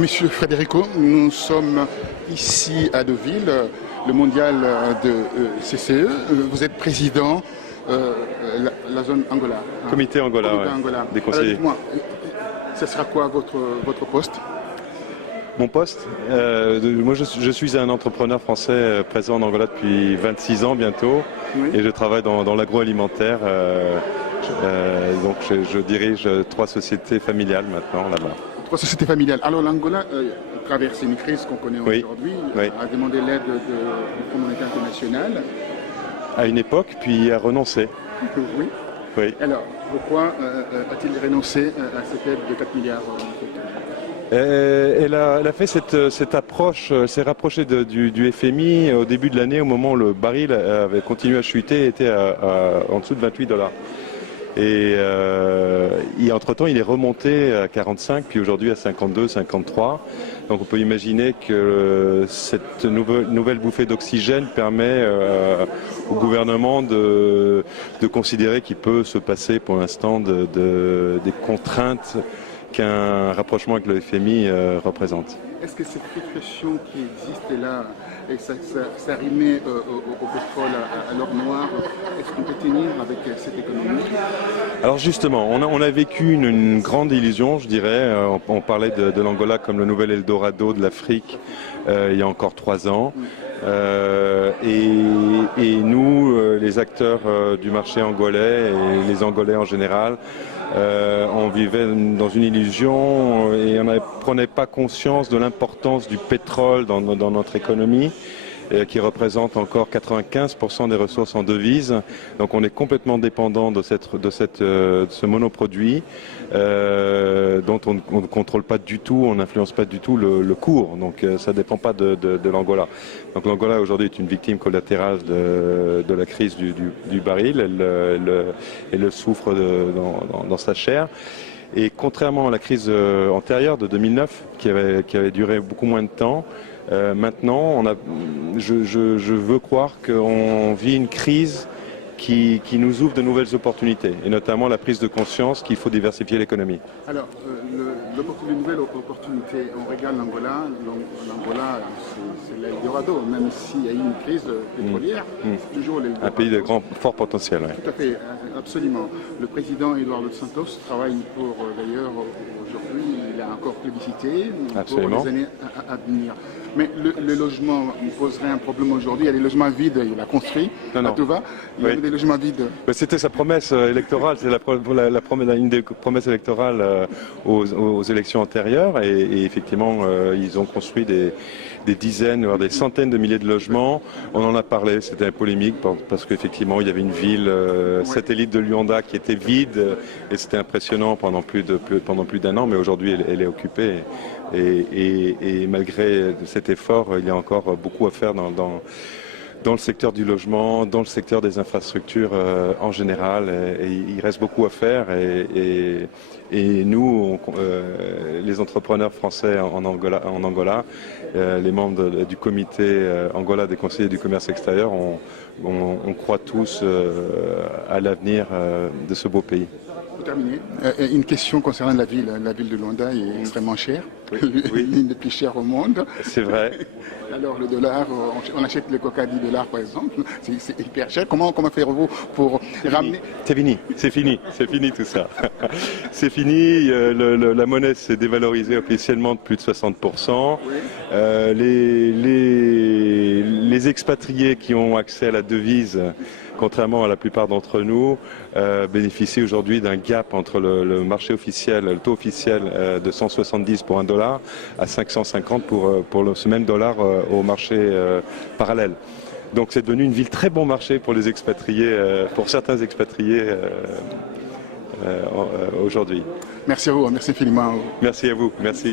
Monsieur Federico, nous sommes ici à Deauville, le mondial de CCE. Vous êtes président la zone Angola. Comité Angola, Comité ouais, Angola. des conseillers. Dites-moi, ce sera quoi votre poste? Mon poste, moi je suis un entrepreneur français présent en Angola depuis 26 ans bientôt, Oui. et je travaille dans l'agroalimentaire. Donc je dirige 3 sociétés familiales maintenant là-bas. 3 sociétés familiales. Alors l'Angola traverse une crise qu'on connaît Oui. aujourd'hui, Oui. a demandé l'aide du Fonds monétaire international. À une époque, puis a renoncé. Oui. Oui. Alors, pourquoi a-t-il renoncé à cette aide de 4 milliards Elle a fait cette approche, s'est rapprochée du FMI au début de l'année, au moment où le baril avait continué à chuter et était en dessous de $28. Et entre-temps, il est remonté à 45, puis aujourd'hui à 52, 53. Donc on peut imaginer que cette nouvelle bouffée d'oxygène permet au gouvernement de considérer qu'il peut se passer pour l'instant des contraintes qu'un rapprochement avec le FMI représente. Est-ce que cette frustration qui existe là, et ça rimait au pétrole, à l'or noir, est-ce qu'on peut tenir avec cette économie? Alors justement, on a vécu une grande illusion, je dirais. On parlait de l'Angola comme le nouvel Eldorado de l'Afrique il y a encore 3 ans. Et nous, les acteurs du marché angolais et les Angolais en général, on vivait dans une illusion et on ne prenait pas conscience de l'importance du pétrole dans notre économie, qui représente encore 95% des ressources en devises. Donc on est complètement dépendant de ce monoproduit dont on ne contrôle pas du tout, on n'influence pas du tout le cours. Donc ça ne dépend pas de l'Angola. Donc l'Angola aujourd'hui est une victime collatérale de la crise du baril. Elle le souffre dans sa chair. Et contrairement à la crise antérieure de 2009, qui avait duré beaucoup moins de temps, maintenant, je veux croire qu'on vit une crise qui nous ouvre de nouvelles opportunités, et notamment la prise de conscience qu'il faut diversifier l'économie. Alors, une nouvelle opportunité, on regarde l'Angola, c'est l'Eldorado, même s'il y a eu une crise pétrolière, c'est toujours l'Eldorado. Un pays de fort potentiel. Ouais. Tout à fait, absolument. Le président Eduardo Santos travaille pour, d'ailleurs, aujourd'hui, il a encore plébiscité Absolument. pour les années à venir. Mais le logement poserait un problème aujourd'hui. Il y a des logements vides, il a construit, tout va. Il y avait des logements vides. C'était sa promesse électorale, c'est une des promesses électorales aux élections antérieures. Et effectivement, ils ont construit des dizaines, voire des centaines de milliers de logements. On en a parlé, c'était polémique parce qu'effectivement, il y avait une ville satellite de Luanda qui était vide et c'était impressionnant pendant plus d'1 an, mais aujourd'hui, elle est occupée. Et malgré cet effort, il y a encore beaucoup à faire dans le secteur du logement, dans le secteur des infrastructures en général. Et il reste beaucoup à faire. Et nous, les entrepreneurs français en Angola, les membres du comité Angola des conseillers du commerce extérieur, on croit tous à l'avenir de ce beau pays. Terminé. Une question concernant la ville. La ville de Luanda est extrêmement chère, l'une des plus chères au monde. C'est vrai. Alors le dollar, on achète le coca à $10 par exemple, c'est hyper cher. Comment faire-vous pour ramener... C'est fini tout ça. C'est fini, la monnaie s'est dévalorisée officiellement de plus de 60%. Les expatriés qui ont accès à la devise, contrairement à la plupart d'entre nous, bénéficient aujourd'hui d'un gap entre le marché officiel, le taux officiel de 170 pour $1 à 550 pour ce même dollar au marché parallèle. Donc c'est devenu une ville très bon marché pour les expatriés, pour certains expatriés aujourd'hui. Merci à vous, merci infiniment. Merci à vous, merci.